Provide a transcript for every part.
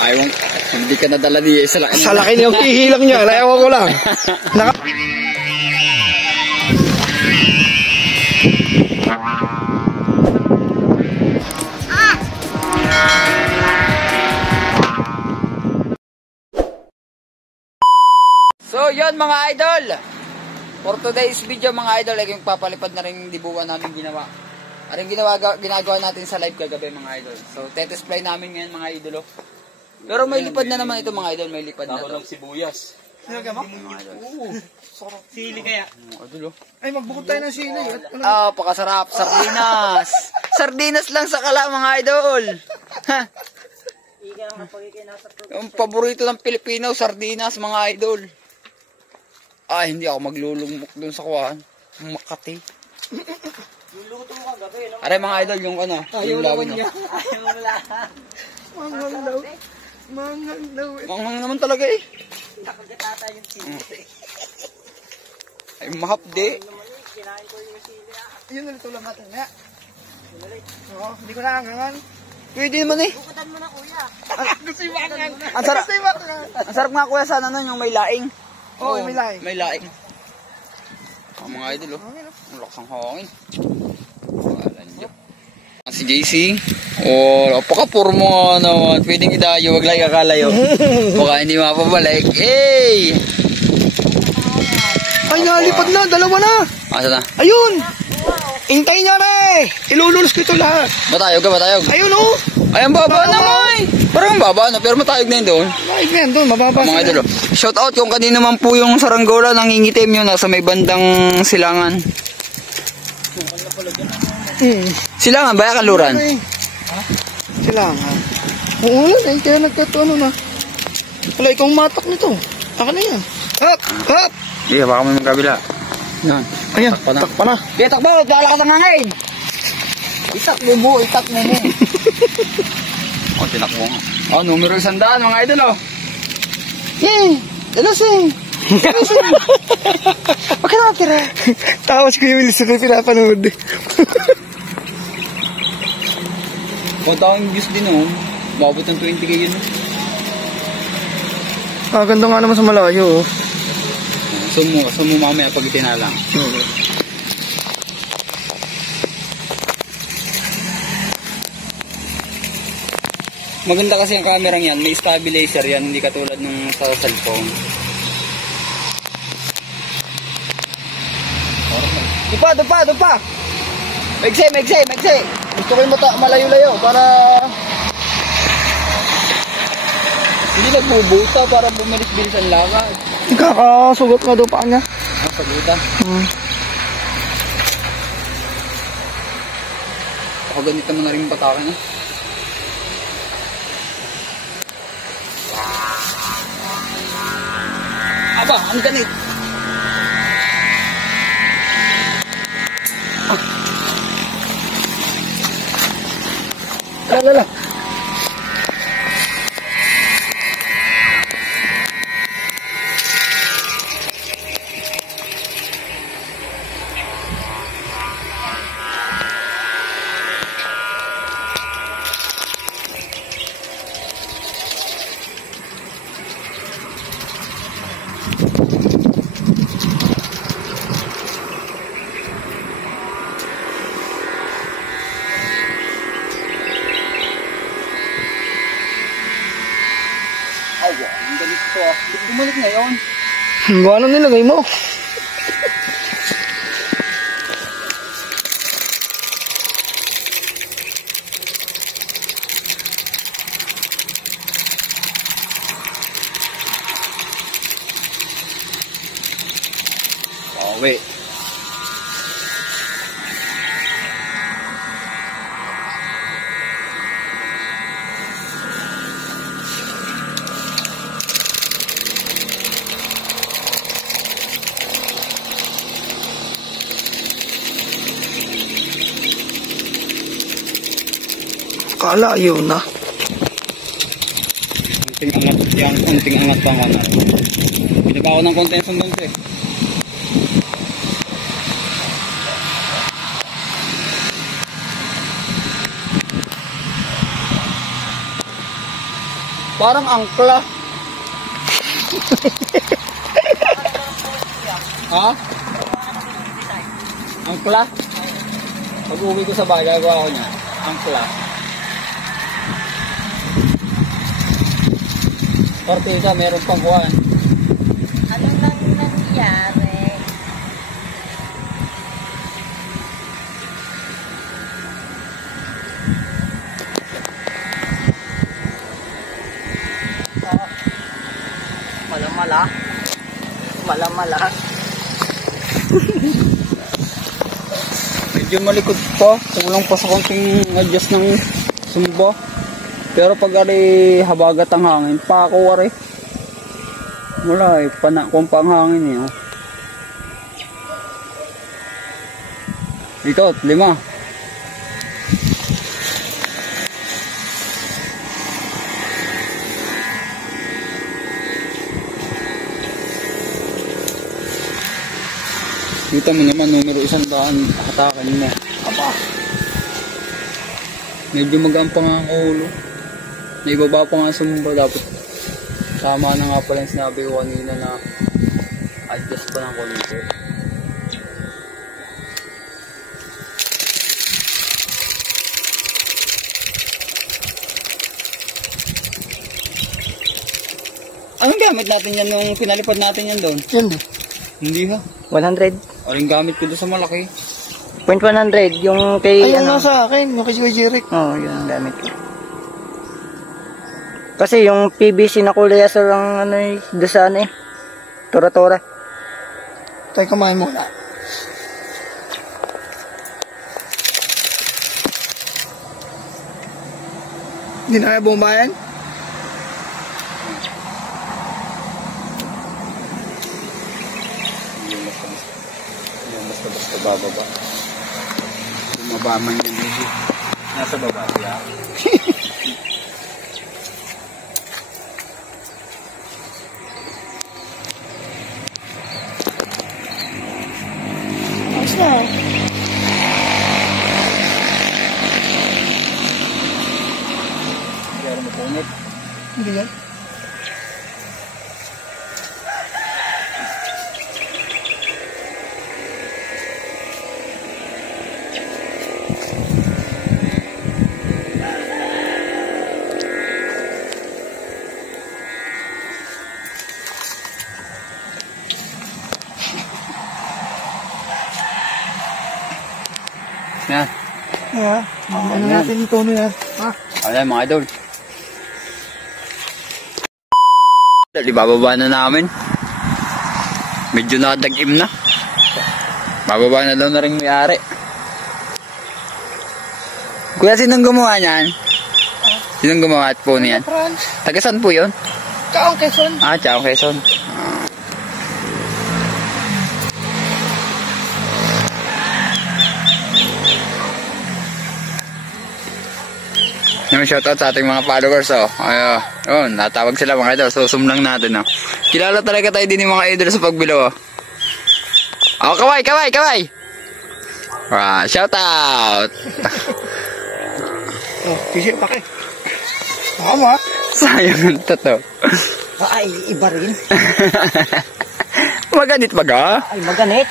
Ayaw, hindi ka nadala niya sa laki. Sa laki niyang ihilang niya, ewan ko lang. So yun mga idol, for today's video mga idol, ay yung papalipad na rin yung dibuan namin ginawa. Ano yung ginagawa natin sa live kagabi mga idol. So tetesplay namin ngayon mga idolo. Pero may lipad na naman ito mga idol, may lipad na ito. Ng sibuyas. Sinaga mo? Oo. Sili kaya. Idol. Ay, magbukod tayo ng sili. Ah, pakasarap. Sardinas. Sardinas lang sa kala mga idol. Yung paborito ng Pilipino, sardinas mga idol. Ay, hindi ako maglulumok dun sa kuhaan. Makati. Luluto mo kagabi, no? Aray mga idol, yung ano, yung lawin niya. Ayaw mo lang. Manghang daw. Manghang daw. Manghang naman talaga eh. Nakagatata yung sili. Ay, mahapdi. Kinain ko yung sili. Yun nalito lang natin. Oo, hindi ko nakanghangan. Pwede naman eh. Bukatan mo na kuya. Gusto yung manghang. Ang sarap. Gusto yung manghang. Ang sarap nga kuya sana nun, yung may laing. Oo, may laing. May laing. Ang mga idol oh. Ang lakas ng hangin. Wala niyo. Si JC. Oh, napaka-purmo nga naman. Pwedeng idayo, wag lang kakalayo. Baka hindi mapabalik. Hey! Ay, nalipad na. Dalawa na. Asa na? Ayun. Intay niya re. Ilululos ko ito lahat. Batayog ka, batayog. Ayun oh. Ay, ang baba naman. Parang ang baba na, pero matayog na yun doon. Ay, yan doon. Mababa Mga idol, shout out kung kanino man po yung saranggola nangingitim yun nasa may bandang silangan. Silangan ba? Kaluran? Silangan. Oo lang eh. Kaya nagkatuano na. Wala, ikaw matak nito. Taka na yan. Hop! Hop! Iya, baka may magkabila. Yan. Ayan, Takpa na. takpa na. Kaya takbo, lalakas ang hangin. Itak mo mo, itak mo mo. O, tinakbo nga. O, numero 100 mga idol o. Yay! Dalasing! Dalasing! Huwag ka na matira. Tawas ko yung Wilson na pinapanood eh. Punta akong views din o. Mabot ng 20k yun. Ah, ganda nga naman sa malayo oh. So mo mamaya pag itinalang. Maganda kasi ang camera yan, may stabilizer yan, hindi katulad nung sa cellphone. Dupa! Maigse! Gusto ko yung malayo-layo para hindi nagbubuta para bumilis-bilis ang lakad. Kakasugot nga daw pa niya. Paguta. Ako ganito mo na rin batakan eh. Aba, ang ganit. Lala. Awa, ang ganit ito ah. Bumalik ngayon. Ano nilagay mo? Oh, wait. Kala yun na. Kunting angat pa nga na. Pinaba ako ng contention doon eh. Parang angkla. Ha? Angkla? Pag uwi ko sa bahay, gagawa ko niya. Angkla. Partida, meron pang kuhan. Ano nang nangyari? Malamala. Malamala. Medyo malikod pa. Kulang pa sa konting adjust ng sumba. Pero pag ari habagat ang hangin, pako ari. Wala eh, kung pa ang hangin eh. Oh. Ikot, 5. Kita mo naman, numero 100 hatakan mo. Aba! Medyo magampang ang ulo. Naibaba pa nga sa mumba. Dapat tama na nga pala yung sinabi ko kanina na adjust pa ng konti. Anong gamit natin yan nung pinalipad natin yan doon? Yan din. Hindi ha. 100. Aling gamit ko doon sa malaki. 0.100 yung kay Ayun nga sa akin, yung kay Jeric. Oo, yun ang gamit ko. Kasi yung PVC na kulay asal ang ano eh, doon sa ano eh. Tora-tora. Tayo kumain muna. Hindi na kaya bumayan? Yung basta bababa. Bumaba man yun dito. Nasa baba siya. Ayos na. Hindi ako mapunit. Hindi yan. Yan. Yeah. Ano natin yung tono yan? Ha? Ayan mga idol. Ibababa na namin. Medyo nadagim na. Bababa na daw na rin may-ari. Kuya, sinong gumawa niyan? Sinong gumawa at po niyan? France. Taga saan po yun? Kaong Quezon. Ah, Chao Quezon. Yung shoutout sa ating mga followers, oh. Ayun, natawag sila mga idol. So, zoom lang natin, oh. Kilala talaga tayo din yung mga idol sa pagbilaw, oh. Oh, kaway! Shoutout! Oh, t-shirt pa kayo. Tama. Sayang ang tato. Ay, iba rin. Maganit baga? Ay, maganit.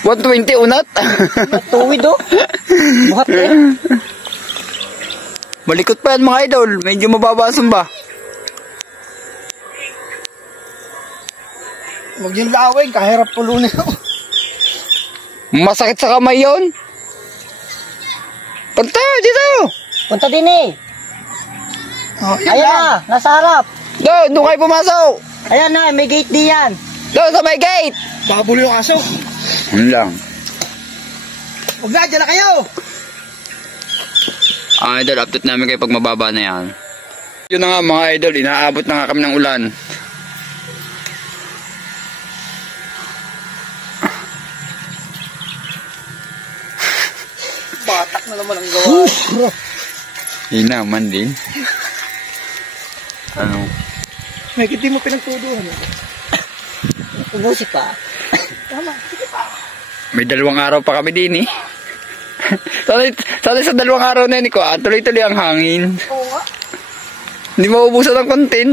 120 unat? Tuwid oh. Buhat eh. Malikot pa yan mga idol. Medyo mababasan ba? Huwag yung laway, kahirap pulunin ako. Masakit sa kamay yun. Punta, dito. Punta din eh. Oh, yan Ayan lang. na, nasa harap. Doon kayo pumasok. Ayan na, may gate di yan. Doon sa may gate. Babulo yung aso. Yun lang. Huwag na, dyan na kayo. Idol, update namin kayo pag mababa na yan. Yun na nga mga idol, inaabot na nga kami ng ulan. Batak na naman ang gawa. Yun naman din. Ano? May hindi mo pinagtuduhan. Umusik pa. Tama, sige pa. May 2 araw pa kami din eh. Sana sa 2 araw na yun, tuloy-tuloy ang hangin. Oo nga. Hindi maubusan ng content.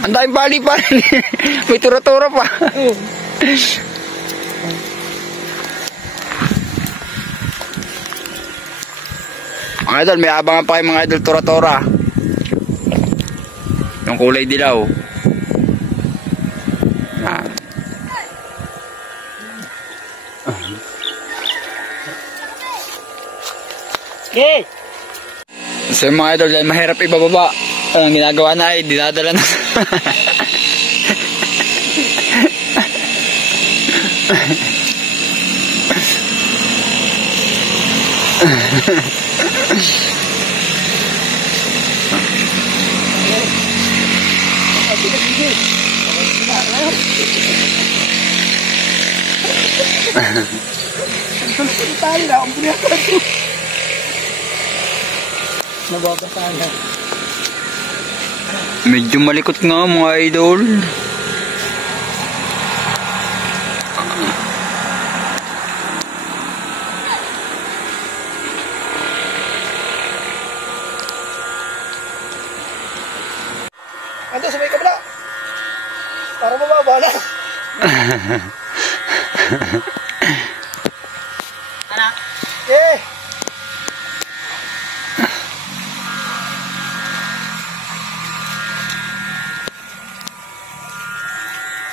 Ang daming pali-pali. May tura-tura pa. Mga idol, may abangan pa kayo mga idol tura-tura. Yung kulay dilaw. Ah. Okay. So yung mga idol, dahil mahirap ibababa. Ang ginagawa na ay dinadala na. Medyo malikot nga mga idol. Ando sa may kabila. Para mababa na. Anak. Eh.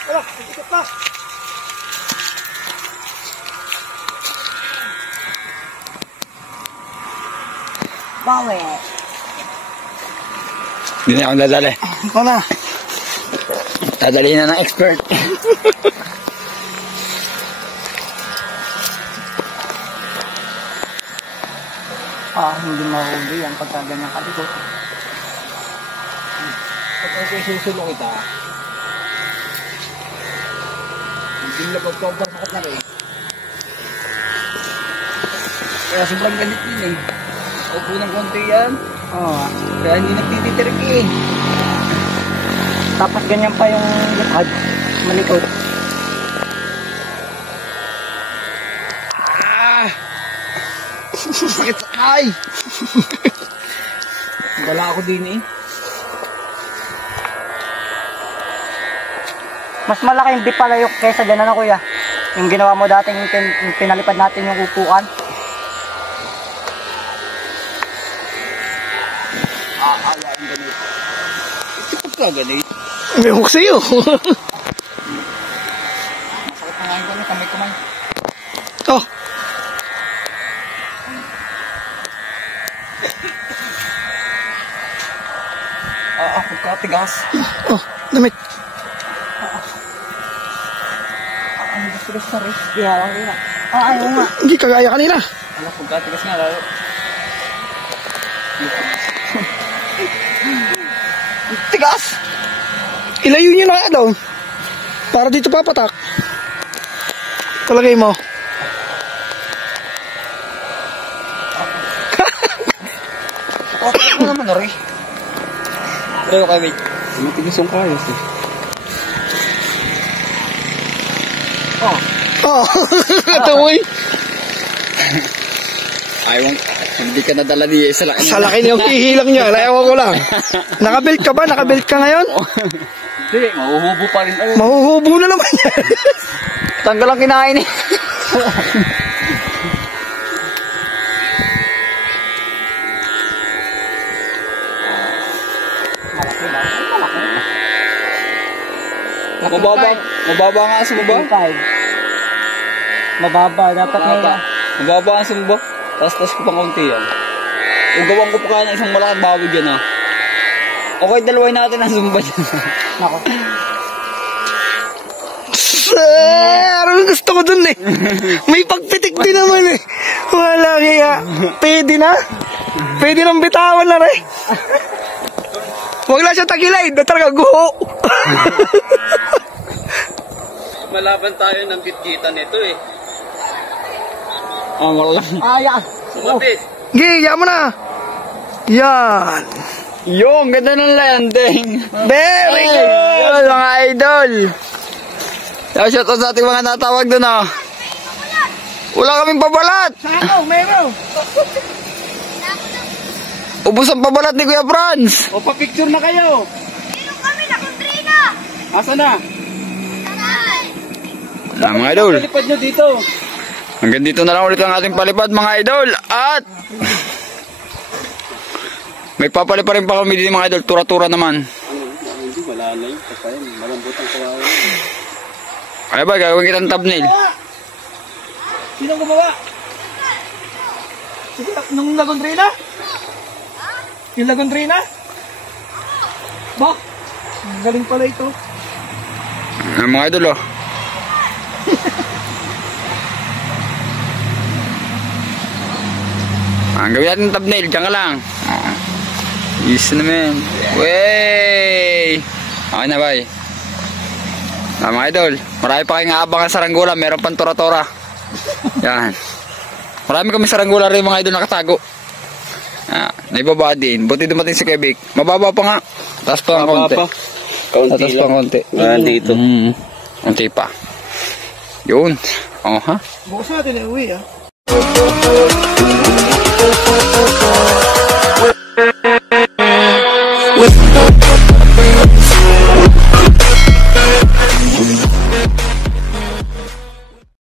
Wala, ikot na. Bawi. Hindi na akong dadali. Ikaw na. Dadali na ng expert. Hindi mahuli yan pagka ganyan kalikot. Kapag susulong kita, hindi na pagkabang sakit na rin. Kaya sobrang galit yun eh. Upo ng konti yan. Oo. Kaya hindi nagtititirik eh. Tapos ganyan pa yung likod. Malikot. Sakit sa ay! Wala ako din eh. Mas malaki yung dipalayok kaysa dyan na kuya. Yung ginawa mo dating yung pinalipad natin yung upuan. Ayain ganit. Ito ka ganit. May hook sa'yo. Masakit na nga yung ganit. Kamay-kamay. Oh. Pagkatigas. Oh, damit. Ang tigas na rin. Ihalang rin. Ayaw nga. Hindi kagaya kanina. Ano, pagkatigas nga lalo. Tigas! Ilayo nyo na kaya daw. Para dito papatak. Palagay mo. Okay mo naman na rin. Pero kayo, wait. Matigas yung kayos eh. Oh. Ito mo eh. Ayaw, hindi ka nadala di sa laki. Sa laki niyang kihilang niya. Ewan ko lang. Nakabilt ka ba? Nakabilt ka ngayon? Hindi, mahuhubo pa rin. Mahuhubo na naman yan. Tanggal ang kinain eh. Mababa nga sa baba. Mababa. Dapat Mababa. Mababa nga sa baba. Tapos ko pang kaunti yan. Kung gawang ko pa kaya ng isang malaking bawid yan ha. Okay, dalaway natin ang zumba dyan. Nako. Sir, gusto ko dun eh. May pagpitik din naman eh. Wala kaya. Pwede na. Pwede nang bitawan na rin. Huwag lang siya tagilay. Na talaga guho. Malaban tayo ng bitgitan nito eh. Ah, wala. Yan. Sumapit. Giya mo na. Yan. Yung, ganda ng landing. Very good. Yun, mga idol. Shout out sa ating mga natawag doon ah. Wala kaming pabalat. Sako, meron. Ubus ang pabalat ni Kuya Franz. O, pa-picture na kayo. Asa na? Mga idol. Palipad nyo dito. Hanggang dito na lang ulit ang ating palipad mga idol. At may papalipad pa rin pa kami dito mga idol. Tura-tura naman. Hindi, wala na yun. Pasayan, malambot ang kawawa. Kaya ba, gagawin kitang thumbnail. Sino gumawa? Sige, nung Lagondrina? Yung Lagondrina? Ba? Ang galing pala ito. Mga idol oh. Ang gawin natin thumbnail, dyan ka lang. Yes naman. Wey! Okay na bay. Mga idol, marami pa kayong aabangan sa Saranggola, meron pang tora-tora. Yan. Marami kami Saranggola rin mga idol nakatago. Naibaba din. Buti dumating si Quebec. Mababa pa nga. Taas pa ang konti. Taas pa ang konti. Dito. Konti pa. Yun. Oh ha? Bukas natin na uwi ah.